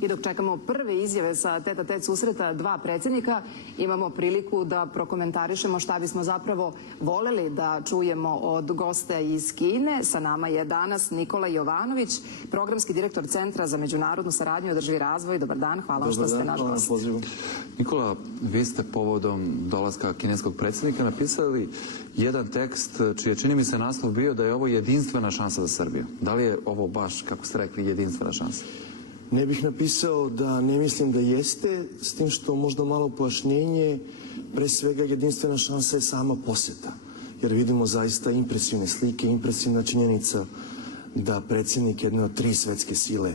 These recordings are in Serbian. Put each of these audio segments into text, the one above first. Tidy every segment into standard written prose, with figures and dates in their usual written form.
I dok čekamo prve izjave sa tete-a-tete susreta dva predsjednika, imamo priliku da prokomentarišemo šta bismo zapravo voleli da čujemo od gosta iz Kine. Sa nama je danas Nikola Jovanović, programski direktor Centra za međunarodnu saradnju i održivi razvoj. Dobar dan, hvala vam što ste naš gost. Nikola, vi ste povodom dolaska kineskog predsjednika napisali jedan tekst čiji je, čini mi se, naslov bio da je ovo jedinstvena šansa za Srbiju. Da li je ovo baš, kako ste rekli, jedinstvena šansa? Ne bih napisao da ne mislim da jeste, s tim što možda malo pojašnjenje. Pre svega jedinstvena šansa je sama poseta, jer vidimo zaista impresivne slike, impresivna činjenica da predsjednik jedne od 3 svetske sile,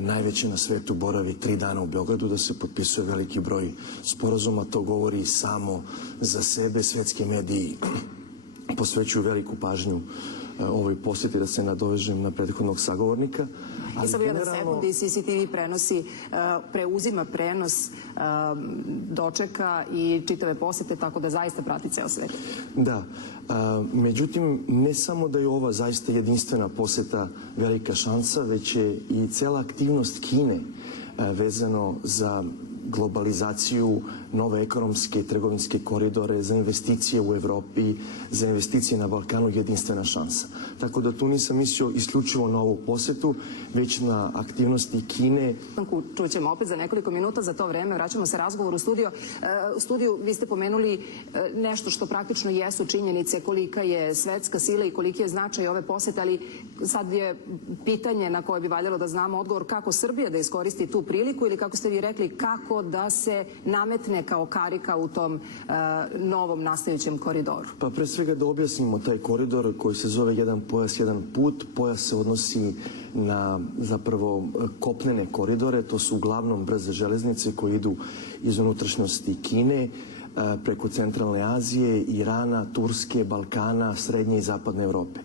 najveće na svetu, boravi 3 dana u Beogradu, da se potpisuje veliki broj sporazuma. To govori samo za sebe. Svetski mediji posvećuju veliku pažnju ovoj posjeti, da se nadovežem na prethodnog sagovornika. I samo jedan sekund, i CCTV preuzima prenos dočeka i čitave posete, tako da zaista prati ceo svet. Da, međutim, ne samo da je ova zaista jedinstvena poseta velika šansa, već je i cela aktivnost Kine vezano za globalizaciju, nove ekonomske i trgovinske koridore, za investicije u Evropi, za investicije na Balkanu jedinstvena šansa. Tako da tu nisam mislio isključivo na ovu posetu, već na aktivnosti Kine. Čućemo opet za nekoliko minuta, za to vreme vraćamo se razgovor u studio. U studiju vi ste pomenuli nešto što praktično jesu činjenice, kolika je svetska sila i koliki je značaj ove posete, ali sad je pitanje na koje bi valjalo da znamo odgovor kako Srbija da iskoristi tu priliku, ili kako ste vi rekli, kako da se nametne kao karika u tom novom nastajućem koridoru. Pa pre svega da objasnimo taj koridor koji se zove jedan pojas, jedan put. Pojas se odnosi na zapravo kopnene koridore, to su uglavnom brze železnice koje idu iz unutrašnjosti Kine, preko centralne Azije, Irana, Turske, Balkana, srednje i zapadne Evrope.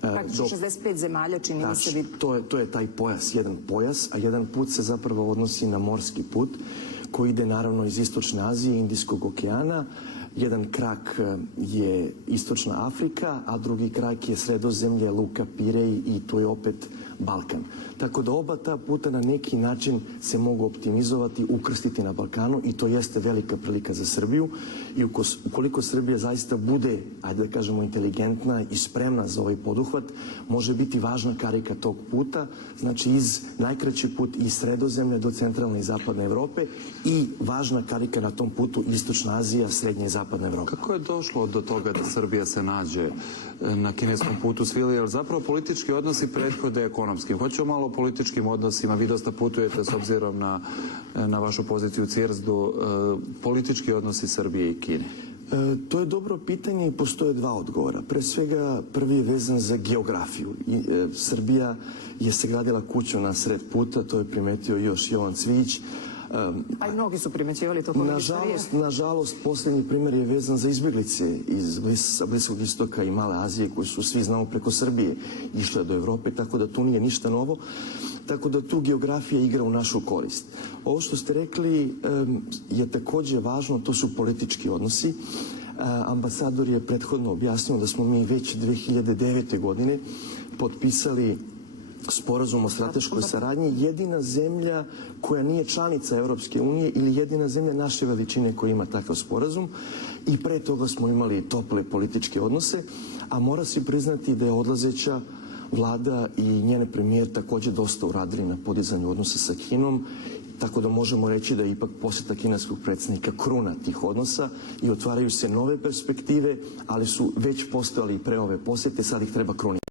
Praktično 65 zemalja, čini mi se. To je taj pojas, jedan pojas, a jedan put se zapravo odnosi na morski put koji ide naravno iz Istočne Azije, Indijskog okeana. Jedan krak je Istočna Afrika, a drugi krak je Sredozemlje, Luka Pirej, i to je opet Balkan. Tako da oba ta puta na neki način se mogu optimizovati, ukrstiti na Balkanu, i to jeste velika prilika za Srbiju. I ukoliko Srbija zaista bude, ajde da kažemo, inteligentna i spremna za ovaj poduhvat, može biti važna karika tog puta, znači iz najkraći put iz Sredozemlja do centralne i zapadne Evrope, i važna karika na tom putu Istočna Azija, srednja i zapadna Evropa. Kako je došlo do toga da Srbija se nađe na kineskom putu svili, jer zapravo politički odnosi prethode ekonomskim? Hoćemo malo o političkim odnosima, vi dosta putujete s obzirom na vašu poziciju u CIRSD-u, politički odnosi Srbije i Kine. To je dobro pitanje i postoje 2 odgovora. Pre svega, prvi je vezan za geografiju. Srbija je sagradila kuću na sred puta, to je primetio još Jovan Cvijić. A i mnogi su primećivali to. Nažalost, posljednji primjer je vezan za izbjeglice sa Bliskog istoka i Male Azije, koji su, svi znamo, preko Srbije išle do Evrope, tako da tu nije ništa novo. Tako da tu geografija igra u našu korist. Ovo što ste rekli je također važno, to su politički odnosi. Ambasador je prethodno objasnio da smo mi već 2009. godine potpisali sporazum o strateškoj saradnji, jedina zemlja koja nije članica Evropske unije ili jedina zemlja naše veličine koja ima takav sporazum, i pre toga smo imali tople političke odnose, a mora se priznati da je odlazeća vlada i njene premijer također dosta uradili na podizanju odnosa sa Kinom, tako da možemo reći da je ipak posjeta kineskog predsjednika kruna tih odnosa i otvaraju se nove perspektive, ali su već postojali i pre ove posjete, sad ih treba kruniti.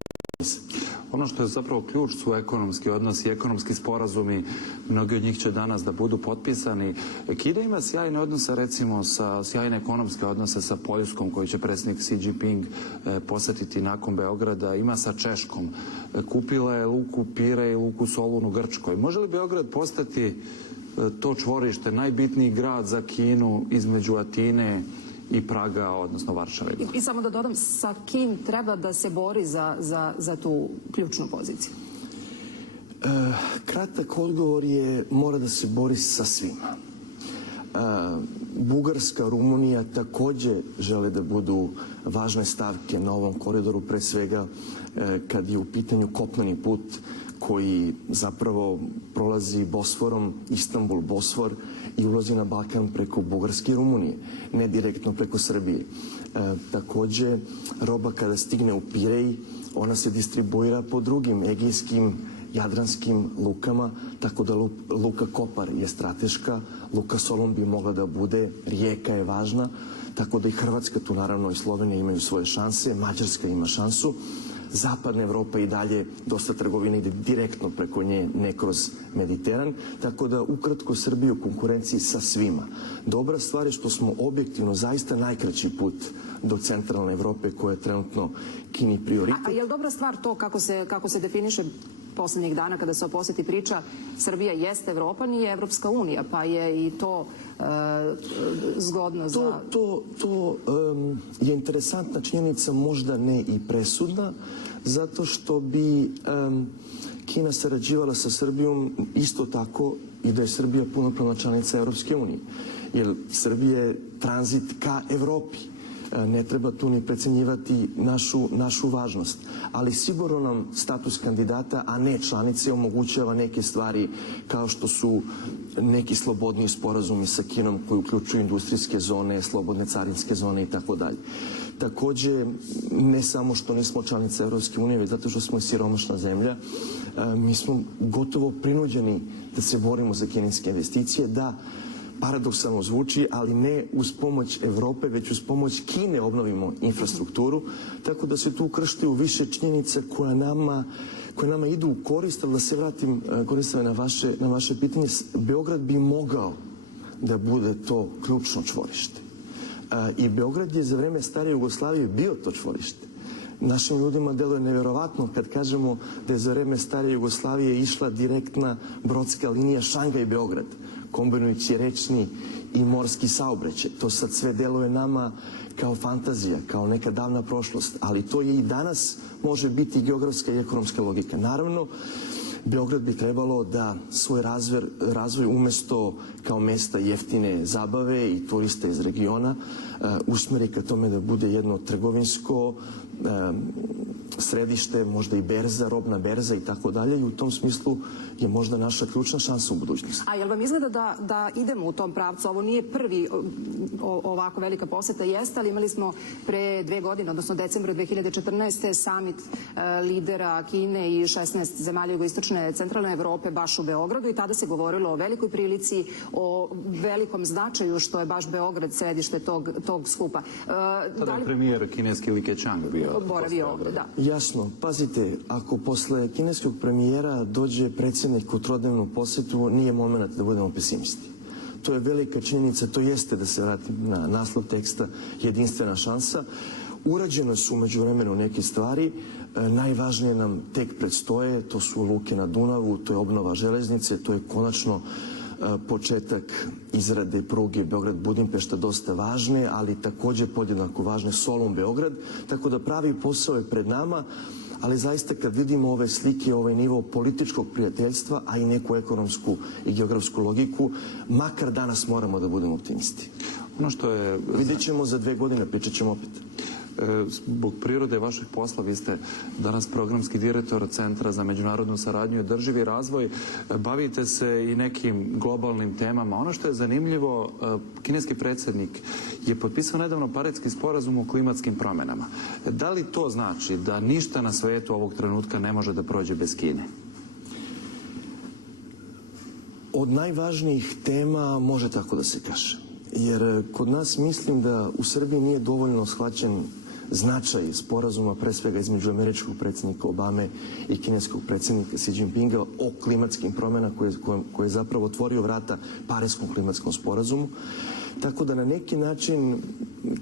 Ono što je zapravo ključ su ekonomski odnosi, ekonomski sporazumi, mnogi od njih će danas da budu potpisani. Kina ima sjajne odnose, recimo sjajne ekonomske odnose sa Poljskom, koji će predsjednik Xi Jinping posetiti nakon Beograda, ima sa Češkom, kupila je luku Pirej i luku Solun u Grčkoj. Može li Beograd postati to čvorište, najbitniji grad za Kinu između Atine i Praga, odnosno Varšave? I samo da dodam, sa kim treba da se bori za tu ključnu poziciju? Kratak odgovor je mora da se bori sa svima. Bugarska, Rumunija također žele da budu važne stavke na ovom koridoru, pre svega kad je u pitanju kopneni put koji zapravo prolazi Bosforom, Istanbul, Bosfor i ulazi na Balkan preko Bugarske i Rumunije, ne direktno preko Srbije. Takođe, roba kada stigne u Pirej, ona se distribuira po drugim egejskim, jadranskim lukama, tako da luka Kopar je strateška, luka Solun bi mogla da bude, Rijeka je važna, tako da i Hrvatska tu naravno i Slovenija imaju svoje šanse, Mađarska ima šansu. Zapadna Evropa i dalje dosta trgovine ide direktno preko nje, ne kroz Mediteran, tako da ukratko Srbija u konkurenciji sa svima. Dobra stvar je što smo objektivno zaista najkraći put do centralne Evrope koja je trenutno Kini prioritet. A je li dobra stvar to kako se definiše poslednjih dana kada se o poseti priča, Srbija jeste Evropa, nije Evropska unija, pa je i to zgodno za... To je interesantna činjenica, možda ne i presudna, zato što bi Kina sarađivala sa Srbijom isto tako i da je Srbija punopravna članica Evropske unije. Jer Srbija je tranzit ka Evropi. Ne treba tu ni precenjivati našu važnost. Ali sigurno nam status kandidata, a ne članice, omogućava neke stvari kao što su neki slobodniji sporazumi sa Kinom koji uključuju industrijske zone, slobodne carinske zone i tako dalje. Takođe, ne samo što nismo članica Evropske unije, već zato što smo siromašna zemlja, mi smo gotovo prinuđeni da se borimo za kineske investicije, da paradoksalno zvuči, ali ne uz pomoć Evrope, već uz pomoć Kine obnovimo infrastrukturu, tako da se tu ukrštaju više činjenica koje nama idu u korist, ali da se vratim, Gorislave, na vaše pitanje, Beograd bi mogao da bude to ključno čvorište. I Beograd je za vreme stare Jugoslavije bio to čvorište. Našim ljudima deluje neverovatno kad kažemo da je za vreme stare Jugoslavije išla direktna brodska linija Šangaj-Beograd, kombinujući rečni i morski saobraćaj. To sad sve deluje nama kao fantazija, kao neka davna prošlost, ali to je i danas može biti geografska i ekonomska logika. Naravno, Beograd bi trebalo da svoj razvoj umesto kao mesta jeftine zabave i turista iz regiona usmeri ka tome da bude jedno trgovinsko središte, možda i berza, robna berza i tako dalje, i u tom smislu je možda naša ključna šansa u budućnosti. A jel vam izgleda da idemo u tom pravcu? Ovo nije prvi ovako velika poseta, jeste, ali imali smo pre 2 godine, odnosno decembra 2014. samit lidera Kine i 16 zemalja jugoistočne centralne Evrope baš u Beogradu i tada se govorilo o velikoj prilici, o velikom značaju što je baš Beograd središte tog skupa. Tada je premijer kineski Li Keqiang boravio ovde, da. Jasno. Pazite, ako posle kineskog premijera dođe predsjednik u trodnevnu posetu, nije moment da budemo pesimisti. To je velika činjenica, to jeste, da se vratim na naslov teksta, jedinstvena šansa. Urađeno su umeđu vremenu neke stvari, najvažnije nam tek predstoje, to su luke na Dunavu, to je obnova železnice, to je konačno početak izrade pruge Beograd-Budimpešta, dosta važne, ali takođe podjednako važne Solun-Beograd, tako da pravi posao je pred nama, ali zaista kad vidimo ove slike, ovaj nivo političkog prijateljstva, a i neku ekonomsku i geografsku logiku, makar danas moramo da budemo optimisti. Ono što je... Vidjet ćemo za 2 godine, pričat ćemo opet. Zbog prirode vašeg posla, vi ste danas programski direktor Centra za međunarodnu saradnju i održivi razvoj, bavite se i nekim globalnim temama. Ono što je zanimljivo, kineski predsjednik je potpisao nedavno Pariski sporazum o klimatskim promenama. Da li to znači da ništa na svetu ovog trenutka ne može da prođe bez Kine? Od najvažnijih tema može tako da se kaže. Jer kod nas mislim da u Srbiji nije dovoljno shvaćen značaj sporazuma, pre svega između američkog predsjednika Obame i kineskog predsjednika Xi Jinpinga o klimatskim promenama koje je zapravo otvorio vrata Pariskom klimatskom sporazumu. Tako da na neki način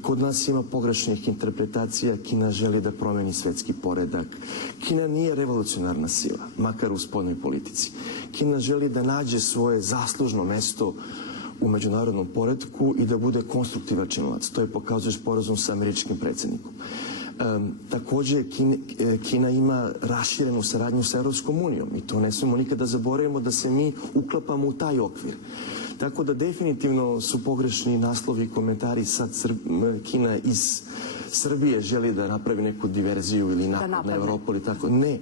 kod nas ima pogrešnih interpretacija. Kina želi da promeni svetski poredak. Kina nije revolucionarna sila, makar u spoljnoj politici. Kina želi da nađe svoje zaslužno mesto u međunarodnom poretku i da bude konstruktivan činilac. To je pokazuje sporazum sa američkim predsjednikom. Takođe, Kina ima raširenu saradnju sa Evropskom unijom i to ne smemo nikada zaboravimo da se mi uklapamo u taj okvir. Tako da definitivno su pogrešni naslovi i komentari sad Kina iz Srbije želi da napravi neku diverziju ili napad na Evropu ili tako. Ne.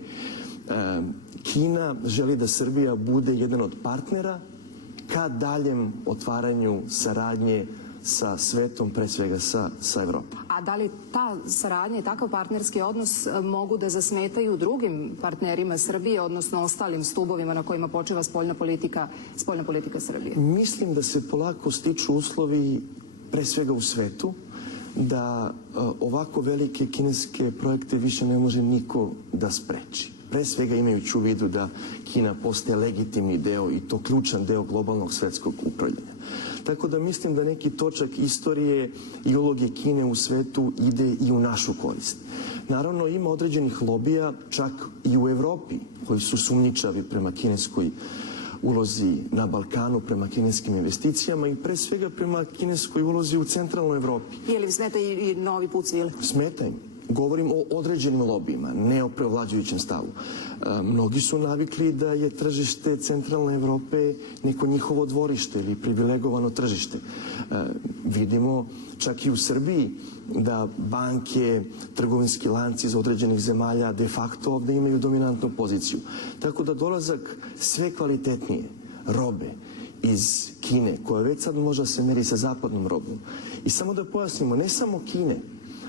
Kina želi da Srbija bude jedan od partnera ka daljem otvaranju saradnje sa svetom, pre svega sa Evropom. A da li ta saradnja i takav partnerski odnos mogu da zasmetaju drugim partnerima Srbije, odnosno ostalim stubovima na kojima počeva spoljna politika Srbije? Mislim da se polako stiču uslovi, pre svega u svetu, da ovako velike kineske projekte više ne može niko da spreči. Pre svega imajući u vidu da Kina postaje legitimni deo i to ključan deo globalnog svetskog upravljanja. Tako da mislim da neki točak istorije i uloge Kine u svetu ide i u našu korist. Naravno, ima određenih lobija, čak i u Evropi, koji su sumnjičavi prema kineskoj ulozi na Balkanu, prema kineskim investicijama i pre svega prema kineskoj ulozi u centralnoj Evropi. Je li smeta i novi put svile? Smeta im. Govorim o određenim lobijima, ne o preovlađujućem stavu. Mnogi su navikli da je tržište centralne Evrope neko njihovo dvorište ili privilegovano tržište. Vidimo čak i u Srbiji da banke, trgovinski lanci iz određenih zemalja de facto ovde imaju dominantnu poziciju. Tako da dolazak sve kvalitetnije robe iz Kine, koja već sad može da se meri sa zapadnom robom. I samo da pojasnimo, ne samo Kine,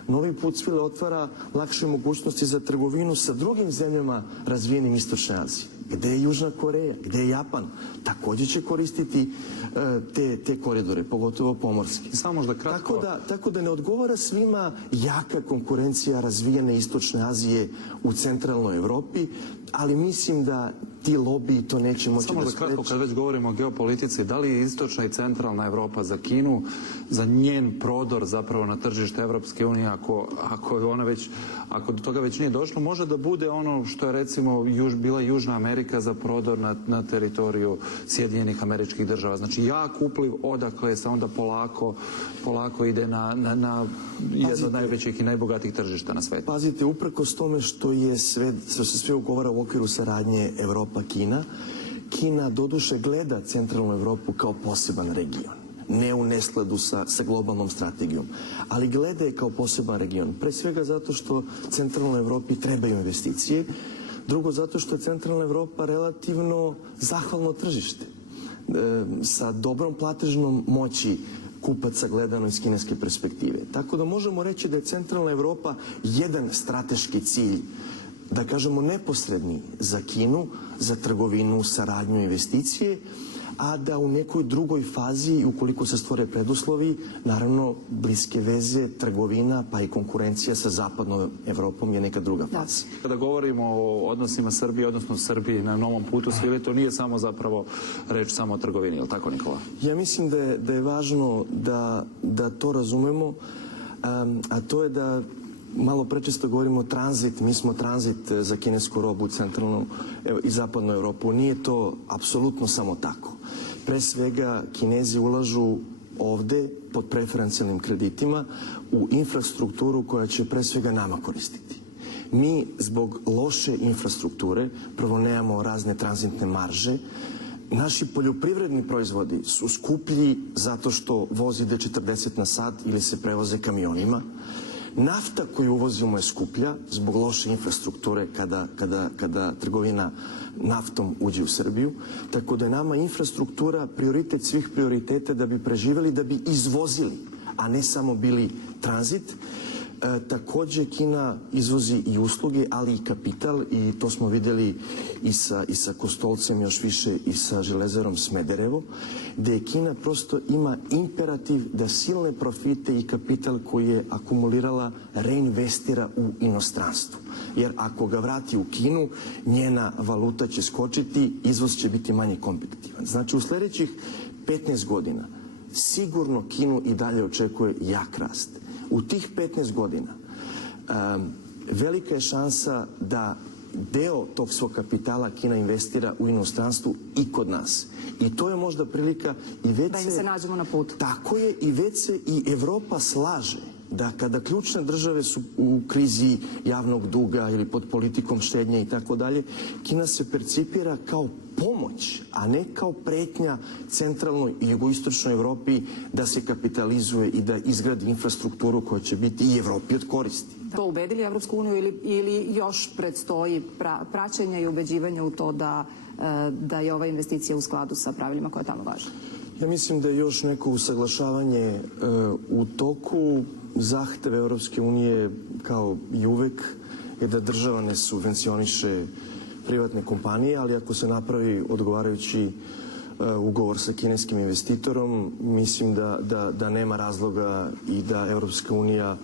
novi put svile otvara lakše mogućnosti za trgovinu sa drugim zemljama razvijenim Istočne Azije. Gde je Južna Koreja, gde je Japan, takođe će koristiti te koridore, pogotovo pomorski. Samo možda kratko. Tako da ne odgovara svima jaka konkurencija razvijene Istočne Azije u centralnoj Evropi, ali mislim da ti lobiji to neće moći da spreči. Samo da kratko, kad već govorimo o geopolitici, da li je istočna i centralna Evropa za Kinu, za njen prodor zapravo na tržište Evropske unije, ako do toga već nije došlo, može da bude ono što je recimo bila Južna Amerika za prodor na teritoriju Sjedinjenih Američkih Država. Znači jak upliv odakle se onda polako ide na jedno od najvećih i najbogatijih tržišta na svetu. Pazite, uprkos tome što se sve ugovara u okviru saradnje Evropa-Kina, Kina doduše gleda centralnu Evropu kao poseban region, ne u neskladu sa globalnom strategijom, ali gleda je kao poseban region. Pre svega zato što centralnoj Evropi trebaju investicije, drugo zato što je centralna Evropa relativno zahvalno tržište sa dobrom platežnom moći kupaca gledano iz kineske perspektive. Tako da možemo reći da je centralna Evropa jedan strateški cilj, da kažemo neposredni za Kinu, za trgovinu, saradnju, investicije, a da u nekoj drugoj fazi, ukoliko se stvore preduslovi, naravno bliske veze, trgovina pa i konkurencija sa zapadnom Evropom je neka druga faza. Kada govorimo o odnosima Srbije, odnosno Srbiji na novom putu svile, to nije samo zapravo reč samo o trgovini, je li tako, Nikola? Ja mislim da je važno da to razumemo, a to je da malo prečesto govorimo tranzit, mi smo tranzit za kinesku robu u centralnu i zapadnu Evropu. Nije to apsolutno samo tako. Pre svega, Kinezi ulažu ovde pod preferencijalnim kreditima u infrastrukturu koja će pre svega nama koristiti. Mi zbog loše infrastrukture, prvo nemamo razne tranzitne marže, naši poljoprivredni proizvodi su skuplji zato što voz ide 40 na sat ili se prevoze kamionima. Nafta koju uvozimo je skuplja zbog loše infrastrukture kada trgovina naftom uđe u Srbiju. Tako da je nama infrastruktura prioritet svih prioriteta da bi preživeli, da bi izvozili, a ne samo bili tranzit. Takođe, Kina izvozi i usluge, ali i kapital i to smo videli i sa Kostolcem, još više i sa Železarom Smederevo, gde Kina prosto ima imperativ da silne profite i kapital koji je akumulirala reinvestira u inostranstvu. Jer ako ga vrati u Kinu, njena valuta će skočiti, izvoz će biti manje kompetitivan. Znači, u sledećih 15 godina sigurno Kinu i dalje očekuje jak rast. U tih 15 godina velika je šansa da deo tog svog kapitala Kina investira u inostranstvu i kod nas. I to je možda prilika i već da im se nađemo na putu. Tako je, i već se i Evropa slaže da kada ključne države su u krizi javnog duga ili pod politikom štednje i tako dalje, Kina se percipira kao pomoć, a ne kao pretnja centralnoj i jugoistočnoj Evropi da se kapitalizuje i da izgradi infrastrukturu koja će biti i Evropi od koristi. To ubedili Evropsku uniju ili još predstoji praćenje i ubeđivanje u to da je ova investicija u skladu sa pravilima koje tamo važe? Ja mislim da je još neko usaglašavanje u toku. Zahtev Evropske unije, kao i uvek, je da država ne subvencioniše privatne kompanije, ali ako se napravi odgovarajući ugovor sa kineskim investitorom, mislim da nema razloga i da Evropska unija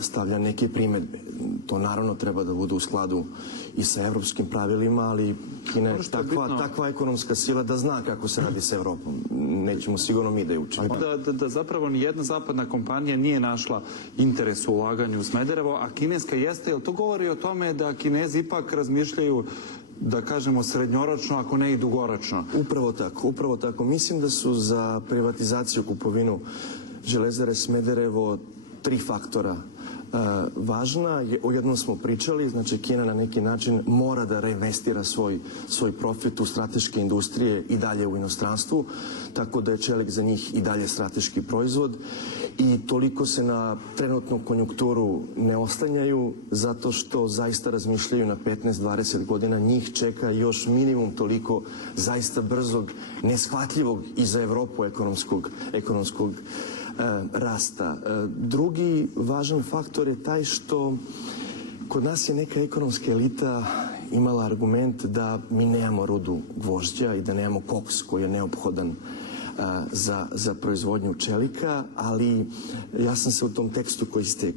stavlja neke primedbe. To naravno treba da bude u skladu i sa evropskim pravilima, ali Kina je takva ekonomska sila da zna kako se radi sa Evropom. Nećemo sigurno mi da je učimo. Da zapravo nijedna zapadna kompanija nije našla interes u ulaganju u Smederevo, a kineska jeste, jer to govori o tome da Kinezi ipak razmišljaju, da kažemo, srednjoročno, ako ne i dugoročno. Upravo tako. Mislim da su za privatizaciju, kupovinu Železare Smederevo 3 faktora važna. O jednom smo pričali, znači Kina na neki način mora da reinvestira svoj profit u strateške industrije i dalje u inostranstvu, tako da je čelik za njih i dalje strateški proizvod i toliko se na trenutnu konjunkturu ne oslanjaju zato što zaista razmišljaju na 15-20 godina. Njih čeka još minimum toliko zaista brzog, neshvatljivog i za Evropu ekonomskog rasta. Drugi važan faktor je taj što kod nas je neka ekonomska elita imala argument da mi nemamo rudu gvožđa i da nemamo koks koji je neophodan za proizvodnju čelika, ali ja sam se u tom tekstu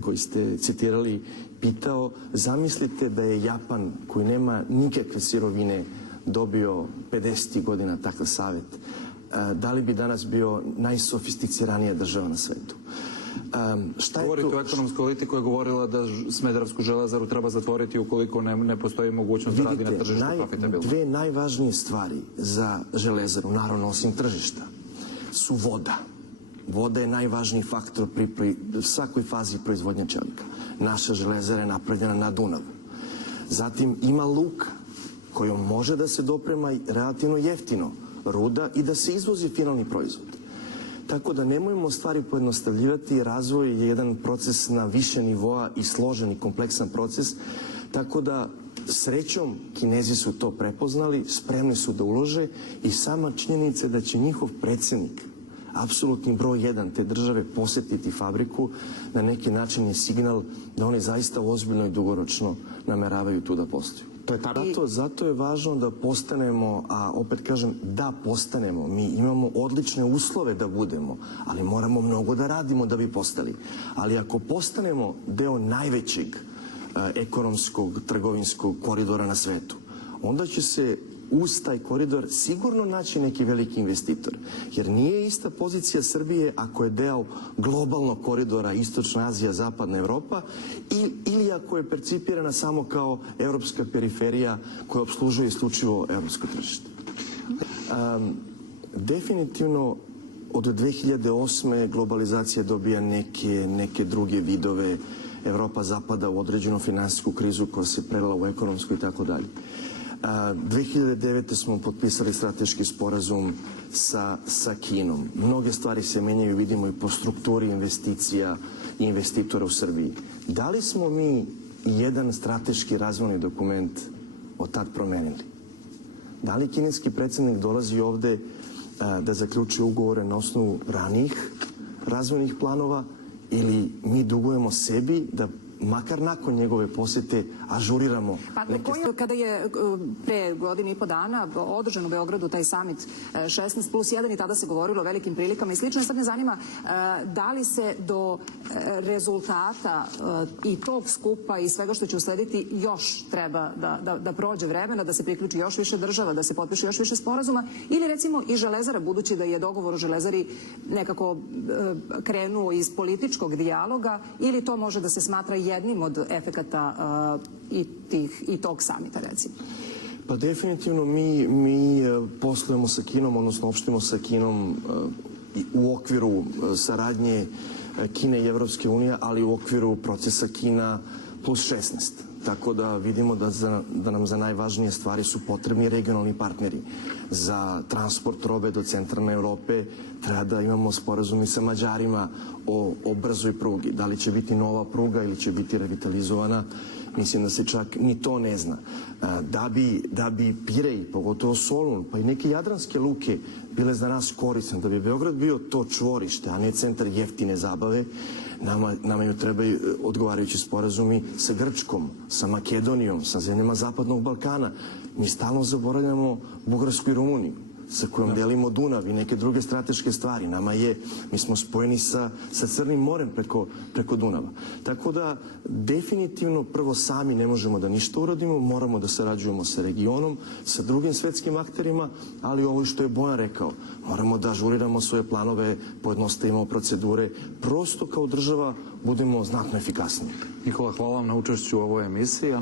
koji ste citirali pitao, zamislite da je Japan, koji nema nikakve sirovine, dobio 50. godina takav savet. Da li bi danas bio najsofisticiranija država na svetu? Govorite o ekonomskoj eliti koja je govorila da Smederevsku železaru treba zatvoriti ukoliko ne postoji mogućnost da radi na tržištu profitabilno. Dve najvažnije stvari za železaru, naravno osim tržišta, su voda. Voda je najvažniji faktor pri svakoj fazi proizvodnje čelika. Naša železara je napravljena na Dunavu. Zatim ima luka kojom može da se doprema relativno jeftino ruda i da se izvozi finalni proizvod. Tako da nemojmo stvari pojednostavljivati, razvoj je jedan proces na više nivoa i složen i kompleksan proces, tako da srećom Kinezi su to prepoznali, spremni su da ulože i sama činjenica da će njihov predsjednik, apsolutni broj 1 te države, posetiti fabriku, na neki način je signal da oni zaista ozbiljno i dugoročno nameravaju tu da posluju. Zato je važno da postanemo, a opet kažem da postanemo, mi imamo odlične uslove da budemo, ali moramo mnogo da radimo da bi postali. Ali ako postanemo deo najvećeg ekonomskog, trgovinskog koridora na svetu, onda će se uz taj koridor sigurno naći neki veliki investitor. Jer nije ista pozicija Srbije ako je deo globalnog koridora Istočna Azija, Zapadna Evropa ili ako je percipirana samo kao evropska periferija koja obslužuje isključivo evropsko tržište. Definitivno od 2008. globalizacija dobija neke druge vidove. Evropa zapada u određenu finansijsku krizu koja se prelila u ekonomsku i tako dalje. 2009. smo potpisali strateški sporazum sa Kinom. Mnoge stvari se menjaju, vidimo i po strukturi investicija i investitora u Srbiji. Da li smo mi jedan strateški razvojni dokument od tad promenili? Da li kineski predsjednik dolazi ovde da zaključuje ugovore na osnovu ranijih razvojnih planova ili mi dugujemo sebi da makar nakon njegove posete ažuriramo neke stvari? Kada je pre godine i po dana održan u Beogradu taj samit 16+1 i tada se govorilo o velikim prilikama i slično, sad me zanima da li se do rezultata i tog skupa i svega što će uslediti još treba da prođe vremena, da se priključi još više država, da se potpiše još više sporazuma ili recimo i Železara, budući da je dogovor o Železari nekako krenuo iz političkog dijaloga, ili to može da se smatra jednim od efekata i tog samita, recimo? Pa definitivno mi poslujemo sa Kinom, odnosno opštimo sa Kinom u okviru saradnje Kine i Evropske unije, ali u okviru procesa Kina plus 16. Tako da vidimo da nam za najvažnije stvari su potrebni regionalni partneri. Za transport robe do centralne Evrope treba da imamo sporazumi sa Mađarima o brzoj prugi. Da li će biti nova pruga ili će biti revitalizovana, mislim da se čak ni to ne zna. Da bi Pirej, pogotovo Solun, pa i neke jadranske luke bile za nas korisne, da bi Beograd bio to čvorište, a ne centar jeftine zabave, nama joj trebaju odgovarajući sporazumi sa Grčkom, sa Makedonijom, sa zemljama Zapadnog Balkana. Mi stalno zaboravljamo Bugarsku i Rumuniju, sa kojom delimo Dunav i neke druge strateške stvari. Mi smo spojeni sa Crnim morem preko Dunava. Tako da, definitivno, prvo sami ne možemo da ništa uradimo, moramo da sarađujemo sa regionom, sa drugim svetskim akterima, ali ovo što je Bojan rekao, moramo da ažuriramo svoje planove, pojednostavimo procedure, prosto kao država budemo znatno efikasniji. Nikola, hvala vam na učešću u ovoj emisiji.